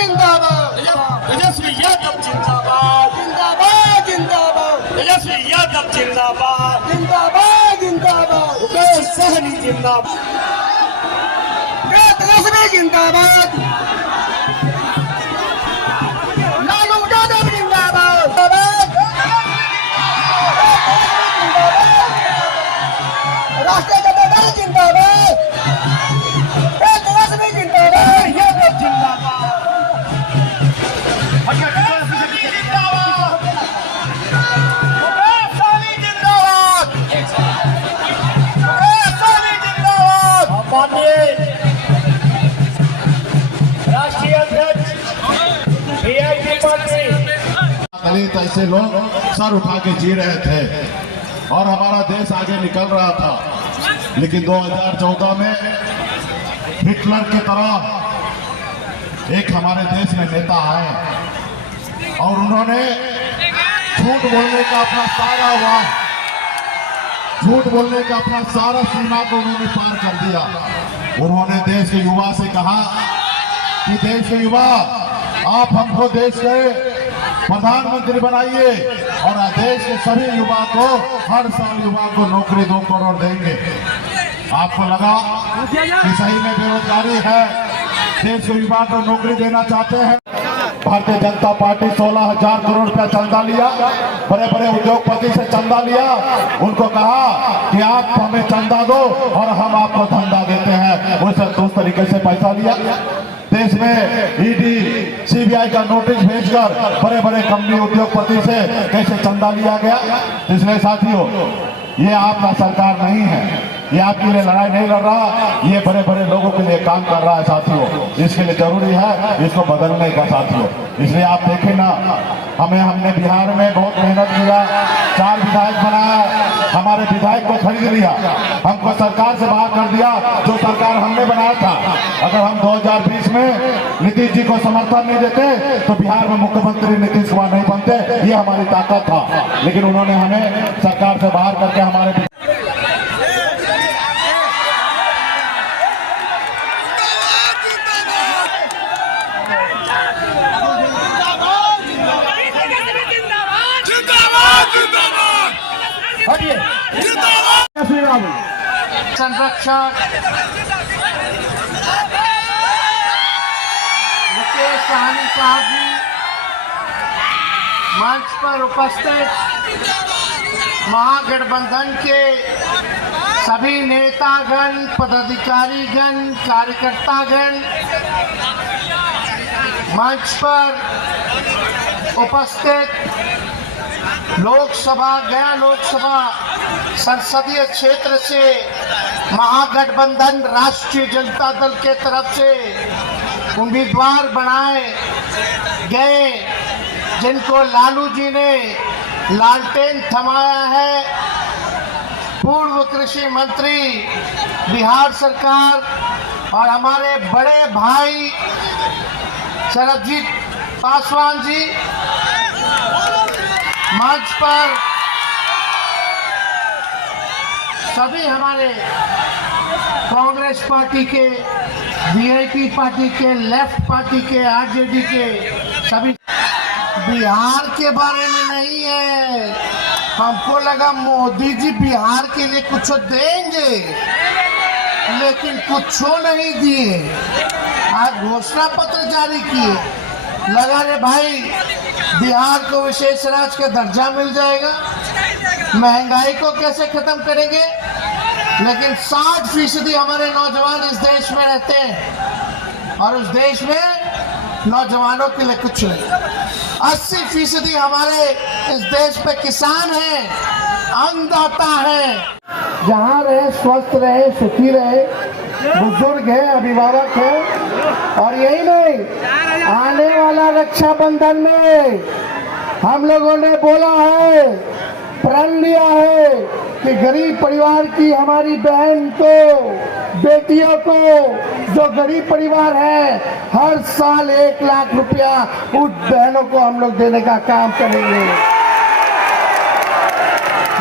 जिंदाबाद तेजस्वी यादव जिंदाबाद जिंदाबाद जिंदाबाद तेजस्वी यादव जिंदाबाद जिंदाबाद जिंदाबाद मुकेश सहनी जिंदाबाद तेजस्वी जिंदाबाद लालू यादव जिंदाबाद राष्ट्रीय जनता दल जिंदाबाद तेजस्वी जिंदाबाद यादव जिंदाबाद राष्ट्रीय अध्यक्ष वीआईपी पार्टी दलित ऐसे लोग सर उठा के जी रहे थे और हमारा देश आगे निकल रहा था। लेकिन 2014 में हिटलर की तरह एक हमारे देश में नेता आए और उन्होंने झूठ बोलने का अपना सारा सीमा को उन्होंने पार कर दिया। उन्होंने देश के युवा से कहा कि देश के युवा, आप हमको देश के प्रधानमंत्री बनाइए और देश के सभी युवा को हर साल युवा को नौकरी 2 करोड़ देंगे। आपको लगा कि सही में बेरोजगारी है, देश के युवा को नौकरी देना चाहते हैं। भारतीय जनता पार्टी 16,000 करोड़ रुपया चंदा लिया, बड़े बड़े उद्योगपति से चंदा लिया, उनको कहा कि आप हमें चंदा दो और हम आपको धंधा देते हैं। उनसे उस तरीके से पैसा लिया। देश में ईडी सीबीआई का नोटिस भेजकर बड़े बड़े कंपनी उद्योगपति से कैसे चंदा लिया गया। इसलिए साथियों, ये आपका सरकार नहीं है, ये आपके लिए लड़ाई नहीं लड़ रहा, ये बड़े बड़े लोगों के लिए काम कर रहा है साथियों। इसके लिए जरूरी है इसको बदलने का साथियों। इसलिए आप देखें ना, हमने बिहार में बहुत मेहनत किया, 4 विधायक बनाया, हमारे विधायक को खरीद लिया, हमको सरकार से बाहर कर दिया जो सरकार हमने बनाया था। अगर हम 2020 में नीतीश जी को समर्थन नहीं देते तो बिहार में मुख्यमंत्री नीतीश कुमार नहीं बनते। ये हमारी ताकत था, लेकिन उन्होंने हमें सरकार से बाहर करके हमारे संरक्षक मुकेश सहनी साहब जी मंच पर उपस्थित महागठबंधन के सभी नेतागण, पदाधिकारीगण, कार्यकर्तागण, मंच पर उपस्थित गया लोकसभा संसदीय क्षेत्र से महागठबंधन राष्ट्रीय जनता दल के तरफ से उम्मीदवार बनाए गए, जिनको लालू जी ने लालटेन थमाया है, पूर्व कृषि मंत्री बिहार सरकार और हमारे बड़े भाई शरदजीत पासवान जी मंच पर, सभी हमारे कांग्रेस पार्टी के, वीआईपी पार्टी के, लेफ्ट पार्टी के, आरजेडी के सभी। बिहार के बारे में नहीं है, हमको लगा मोदी जी बिहार के लिए कुछ देंगे, लेकिन कुछ नहीं दिए। आज घोषणा पत्र जारी किए, लगा रे भाई बिहार को विशेष राज्य का दर्जा मिल जाएगा, महंगाई को कैसे खत्म करेंगे। लेकिन 60% हमारे नौजवान इस देश में रहते हैं और उस देश में नौजवानों के लिए कुछ नहीं। 80% हमारे इस देश पे किसान हैं, अन्नदाता है। जहाँ रहे स्वस्थ रहे, सुखी रहे, बुजुर्ग है, अभिभावक है। और यही नहीं, आने वाला रक्षाबंधन में हम लोगों ने बोला है, प्रण लिया है कि गरीब परिवार की हमारी बहन को, बेटियों को, जो गरीब परिवार है, हर साल 1 लाख रुपया उस बहनों को हम लोग देने का काम करेंगे।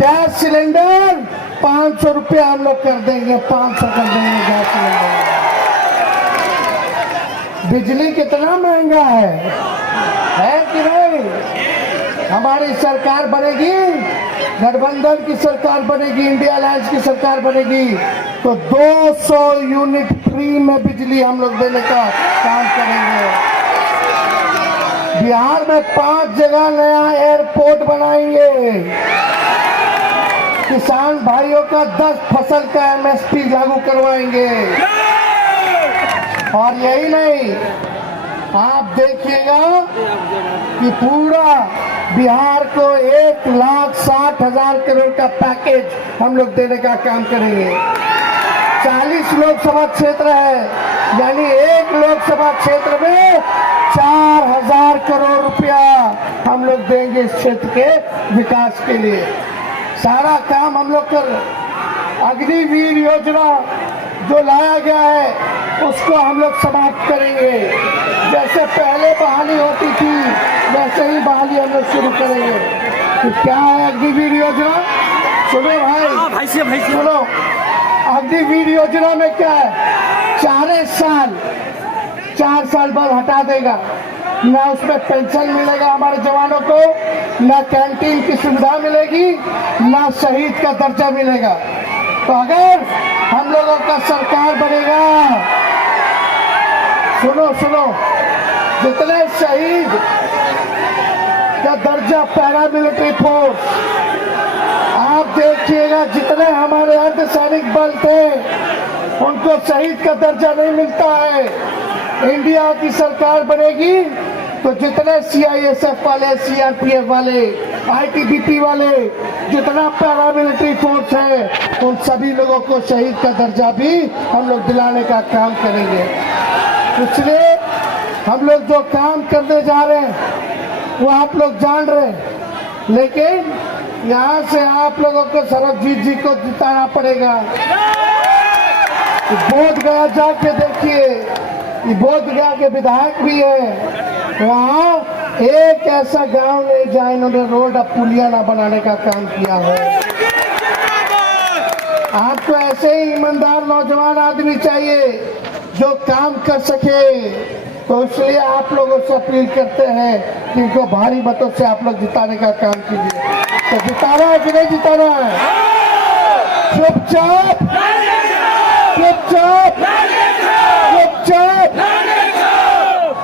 गैस सिलेंडर 500 रुपया हम लोग कर देंगे, 500 कर देंगे गैस सिलेंडर। बिजली कितना महंगा है कि नहीं? हमारी सरकार बनेगी, गठबंधन की सरकार बनेगी, इंडिया अलायंस की सरकार बनेगी तो 200 यूनिट फ्री में बिजली हम लोग देने का काम करेंगे। बिहार में 5 जगह नया एयरपोर्ट बनाएंगे। किसान भाइयों का 10 फसल का एमएसपी लागू करवाएंगे। और यही नहीं, आप देखिएगा कि पूरा बिहार को 1,60,000 करोड़ का पैकेज हम लोग देने का काम करेंगे। 40 लोकसभा क्षेत्र है, यानी एक लोकसभा क्षेत्र में 4,000 करोड़ रुपया हम लोग देंगे इस क्षेत्र के विकास के लिए। सारा काम हम लोग कर, अग्निवीर योजना जो लाया गया है उसको हम लोग समाप्त करेंगे। जैसे पहले बहाली होती थी वैसे ही बहाली हम लोग शुरू करेंगे। तो क्या है अग्निवीर योजना? सुनो भाई, सुनो, अग्निवीर योजना में क्या है? 4 साल बाद हटा देगा। ना उसमें पेंशन मिलेगा हमारे जवानों को, ना कैंटीन की सुविधा मिलेगी, ना शहीद का दर्जा मिलेगा। तो अगर हम लोगों का सरकार बनेगा, सुनो, जितने शहीद का दर्जा पैरामिलिट्री फोर्स, आप देखिएगा जितने हमारे अर्धसैनिक बल थे उनको शहीद का दर्जा नहीं मिलता है। इंडिया की सरकार बनेगी तो जितने सीआईएसएफ वाले, सीआरपीएफ वाले, आईटीबीपी वाले, जितना पैरामिलिट्री फोर्स है उन सभी लोगों को शहीद का दर्जा भी हम लोग दिलाने का काम करेंगे। इसलिए हम लोग जो काम करने जा रहे हैं वो आप लोग जान रहे हैं, लेकिन यहाँ से आप लोगों को सरबजीत जी को जिताना पड़ेगा। बोध गया जाके देखिए, बोध गया के विधायक भी है, वहाँ एक ऐसा गांव नहीं जहाँ इन्होंने रोड अब पुलिया ना बनाने का काम किया हो। आपको ऐसे ही ईमानदार नौजवान आदमी चाहिए जो काम कर सके। तो इसलिए आप लोगों से अपील करते हैं कि इनको भारी मतों से आप लोग जिताने का काम कीजिए। तो जिताना है कि नहीं जिताना है? चुपचाप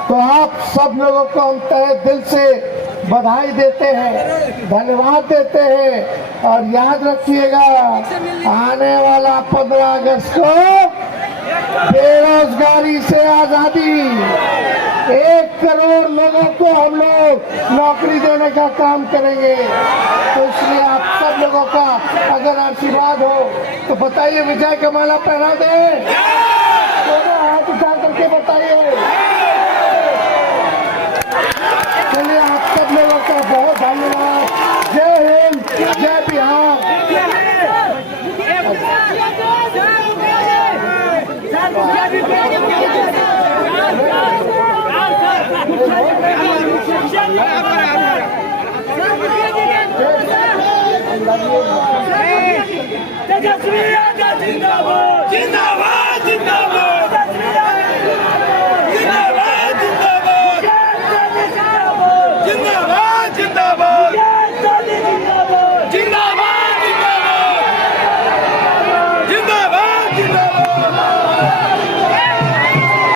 तो आप सब लोगों को हम तहे दिल से बधाई देते हैं, धन्यवाद देते हैं। और याद रखिएगा, आने वाला 15 अगस्त को बेरोजगारी से आजादी, 1 करोड़ लोगों को हम लोग नौकरी देने का काम करेंगे। तो इसलिए आप सब लोगों का अगर आशीर्वाद हो तो बताइए, विजय का माला पहना दें। दोनों हाथ उठा करके बताइए। चलिए, आप सब लोगों का बहुत धन्यवाद। जय हिंद, जय बिहार। तेजस्वी यादव जिंदाबाद।